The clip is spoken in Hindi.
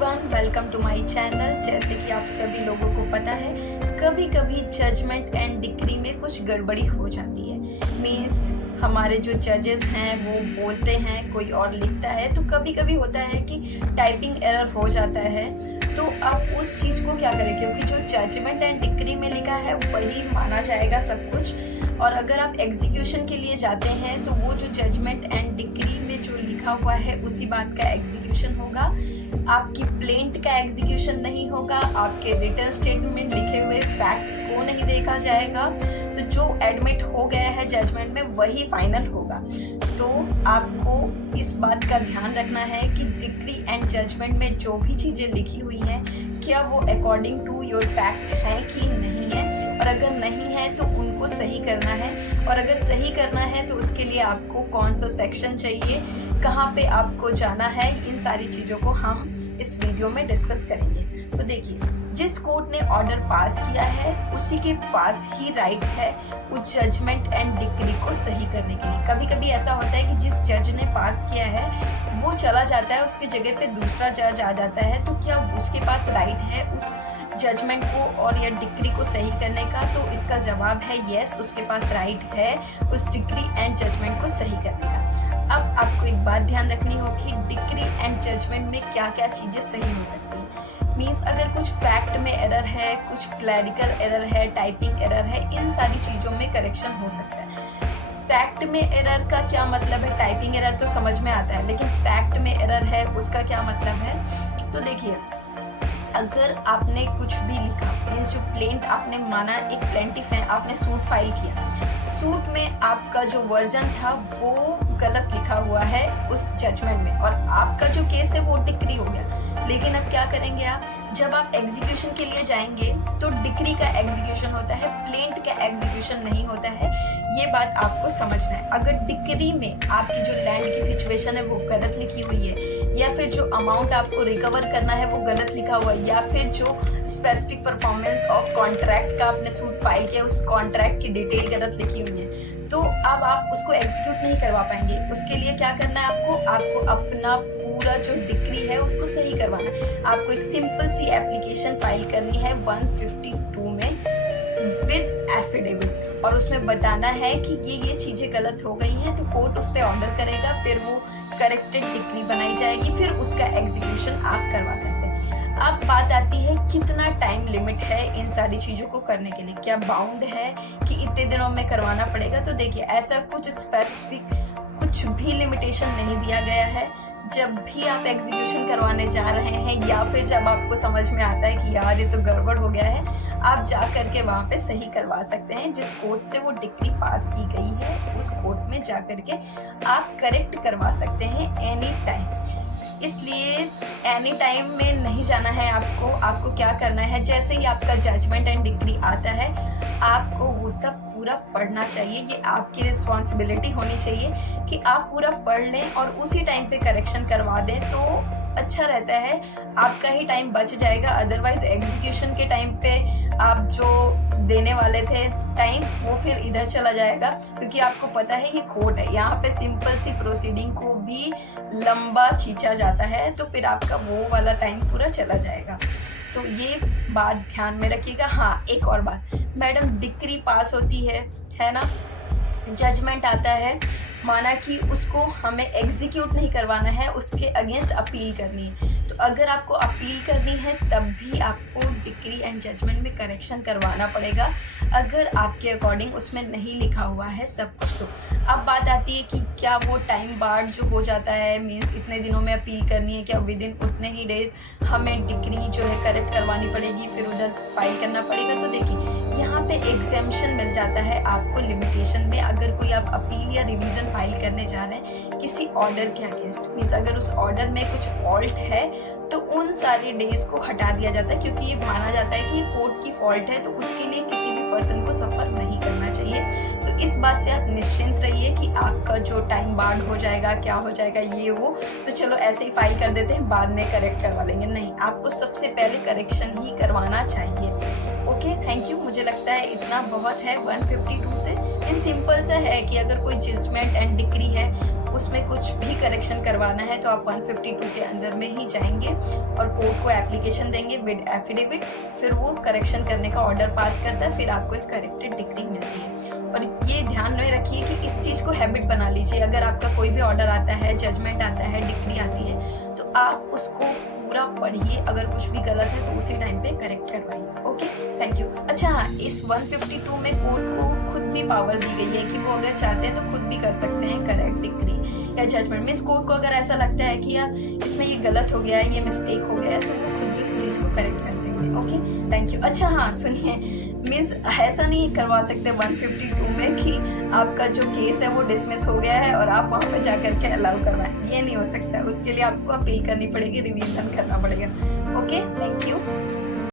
Everyone, welcome to my channel. जैसे कि आप सभी लोगों को पता है, कभी कभी जजमेंट एंड डिक्री में कुछ गड़बड़ी हो जाती है। मीन्स हमारे जो जजेस हैं वो बोलते हैं, कोई और लिखता है, तो कभी कभी होता है कि टाइपिंग एरर हो जाता है। तो अब उस चीज़ को क्या करें, क्योंकि जो जजमेंट एंड डिक्री में लिखा है वही माना जाएगा सब कुछ। और अगर आप एग्जीक्यूशन के लिए जाते हैं तो वो जो जजमेंट एंड डिक्री में जो लिखा हुआ है उसी बात का एग्जीक्यूशन होगा। आपकी प्लेंट का एग्जीक्यूशन नहीं होगा, आपके रिटर्न स्टेटमेंट लिखे हुए फैक्ट्स को नहीं देखा जाएगा। तो जो एडमिट हो गया है जजमेंट में वही फाइनल होगा। तो आपको इस बात का ध्यान रखना है कि डिक्री एंड जजमेंट में जो भी चीज़ें लिखी हुई हैं क्या वो अकॉर्डिंग टू योर फैक्ट है कि नहीं है, और अगर नहीं है तो उनको सही करना है। और अगर सही करना है तो उसके लिए आपको कौन सा सेक्शन चाहिए, कहाँ पे आपको जाना है, इन सारी चीज़ों को हम इस वीडियो में डिस्कस करेंगे। तो देखिए, जिस कोर्ट ने ऑर्डर पास किया है उसी के पास ही राइट है उस जजमेंट एंड डिक्री को सही करने के लिए। कभी कभी ऐसा होता है कि जिस जज ने पास किया है वो चला जाता है, उसकी जगह पे दूसरा जज आ जाता है, तो क्या उसके पास राइट है उस जजमेंट को और या डिक्री को सही करने का? तो इसका जवाब है यस, उसके पास राइट है उस डिक्री एंड जजमेंट को सही करने का। अब आपको एक बात ध्यान रखनी होगी, डिक्री एंड जजमेंट में क्या क्या चीज़ें सही हो सकती हैं। मीन्स अगर कुछ फैक्ट में एरर है, कुछ क्लैरिकल एरर है, टाइपिंग एरर है, इन सारी चीज़ों में करेक्शन हो सकता है। फैक्ट में एरर का क्या मतलब है? टाइपिंग एरर तो समझ में आता है, लेकिन फैक्ट में एरर है उसका क्या मतलब है? तो देखिए, अगर आपने कुछ भी लिखा, मीन्स जो प्लेंट आपने माना एक प्लेंटिफ है, आपने सूट फाइल किया, सूट में आपका जो वर्जन था वो गलत लिखा हुआ है उस जजमेंट में, और आपका जो केस है वो डिक्री हो गया। लेकिन अब क्या करेंगे आप, जब आप एग्जीक्यूशन के लिए जाएंगे तो डिक्री का एग्जीक्यूशन होता है, प्लेंट का एग्जीक्यूशन नहीं होता है। ये बात आपको समझना है। अगर डिक्री में आपकी जो लैंड की सिचुएशन है वो गलत लिखी हुई है, या फिर जो अमाउंट आपको रिकवर करना है वो गलत लिखा हुआ है, या फिर जो स्पेसिफिक परफॉर्मेंस ऑफ कॉन्ट्रैक्ट का आपने सूट फाइल किया उस कॉन्ट्रैक्ट की डिटेल गलत लिखी हुई है, तो अब आप उसको एग्जीक्यूट नहीं करवा पाएंगे। उसके लिए क्या करना है आपको अपना पूरा जो डिक्री है उसको सही करवाना है। आपको एक सिंपल सी एप्लीकेशन फाइल करनी है 152 में विद एफिडेविट, और उसमें बताना है कि ये चीज़ें गलत हो गई हैं, तो कोर्ट उस पर ऑर्डर करेगा, फिर वो करेक्टेड डिक्री बनाई जाएगी, फिर उसका एग्जीक्यूशन आप करवा सकते हैं। अब बात आती है कितना टाइम लिमिट है इन सारी चीज़ों को करने के लिए, क्या बाउंड है कि इतने दिनों में करवाना पड़ेगा? तो देखिए, ऐसा कुछ स्पेसिफिक कुछ भी लिमिटेशन नहीं दिया गया है। जब भी आप एग्जीक्यूशन करवाने जा रहे हैं, या फिर जब आपको समझ में आता है कि यार ये तो गड़बड़ हो गया है, आप जा करके वहाँ पे सही करवा सकते हैं। जिस कोर्ट से वो डिक्री पास की गई है उस कोर्ट में जा करके आप करेक्ट करवा सकते हैं एनी टाइम। इसलिए एनी टाइम में नहीं जाना है आपको क्या करना है, जैसे ही आपका जजमेंट एंड डिक्री आता है आपको वो सब पूरा पढ़ना चाहिए। ये आपकी रिस्पॉन्सिबिलिटी होनी चाहिए कि आप पूरा पढ़ लें और उसी टाइम पे करेक्शन करवा दें, तो अच्छा रहता है, आपका ही टाइम बच जाएगा। अदरवाइज एग्जीक्यूशन के टाइम पे आप जो देने वाले थे टाइम वो फिर इधर चला जाएगा, क्योंकि आपको पता है ये कोर्ट है, यहाँ पे सिंपल सी प्रोसीडिंग को भी लंबा खींचा जाता है, तो फिर आपका वो वाला टाइम पूरा चला जाएगा। तो ये बात ध्यान में रखिएगा। हाँ, एक और बात, मैडम डिक्री पास होती है ना, जजमेंट आता है, माना कि उसको हमें एग्जीक्यूट नहीं करवाना है, उसके अगेंस्ट अपील करनी है। तो अगर आपको अपील करनी है तब भी आपको डिक्री एंड जजमेंट में करेक्शन करवाना पड़ेगा, अगर आपके अकॉर्डिंग उसमें नहीं लिखा हुआ है सब कुछ। तो अब बात आती है कि क्या वो टाइम बार्ड जो हो जाता है, मीन्स इतने दिनों में अपील करनी है, क्या विद इन उतने ही डेज हमें डिक्री जो है करेक्ट करवानी पड़ेगी, फिर उधर फाइल करना पड़ेगा? तो देखिए, यहाँ पे एग्जेम्पशन मिल जाता है आपको लिमिटेशन में। अगर कोई आप अपील या रिवीजन फाइल करने जा रहे हैं किसी ऑर्डर के अगेंस्ट, मीन्स अगर उस ऑर्डर में कुछ फॉल्ट है तो उन सारे डेज को हटा दिया जाता है, क्योंकि ये माना जाता है कि ये कोर्ट की फॉल्ट है, तो उसके लिए किसी भी पर्सन को सफर नहीं करना चाहिए। तो इस बात से आप निश्चिंत रहिए कि आपका जो टाइम बार्ड हो जाएगा, क्या हो जाएगा ये वो, तो चलो ऐसे ही फाइल कर देते हैं, बाद में करेक्ट करवा लेंगे। नहीं, आपको सबसे पहले करेक्शन ही करवाना चाहिए। Okay, thank you. मुझे लगता है इतना बहुत है 152 से। इन सिंपल सा है कि अगर कोई जजमेंट एंड डिक्री है उसमें कुछ भी करेक्शन करवाना है तो आप 152 के अंदर में ही जाएंगे और कोर्ट को एप्लीकेशन देंगे विद एफिडेविट, फिर वो करेक्शन करने का ऑर्डर पास करता है, फिर आपको एक करेक्टेड डिक्री मिलती है। और ये ध्यान में रखिए कि इस चीज़ को हैबिट बना लीजिए। अगर आपका कोई भी ऑर्डर आता है, जजमेंट आता है, डिक्री आती है, तो आप उसको पूरा पढ़िए, अगर कुछ भी गलत है तो उसी टाइम पे करेक्ट करवाइए। Okay, thank you. अच्छा हाँ, इस 152 में कोर्ट को खुद भी पावर दी गई है कि वो अगर चाहते हैं तो खुद भी कर सकते हैं करेक्ट डिक्री या जजमेंट में। इस कोर्ट को अगर ऐसा लगता है कि यार इसमें ये गलत हो गया है, ये मिस्टेक हो गया है, तो वो खुद भी उस चीज़ को करेक्ट कर सकते हैं। Okay, thank you. अच्छा हाँ, सुनिए, मीन्स ऐसा नहीं करवा सकते 152 में कि आपका जो केस है वो डिसमिस हो गया है और आप वहाँ पे जाकर के अलाउ करवाएं, ये नहीं हो सकता। उसके लिए आपको अपील करनी पड़ेगी, रिवीजन करना पड़ेगा। Okay, thank you.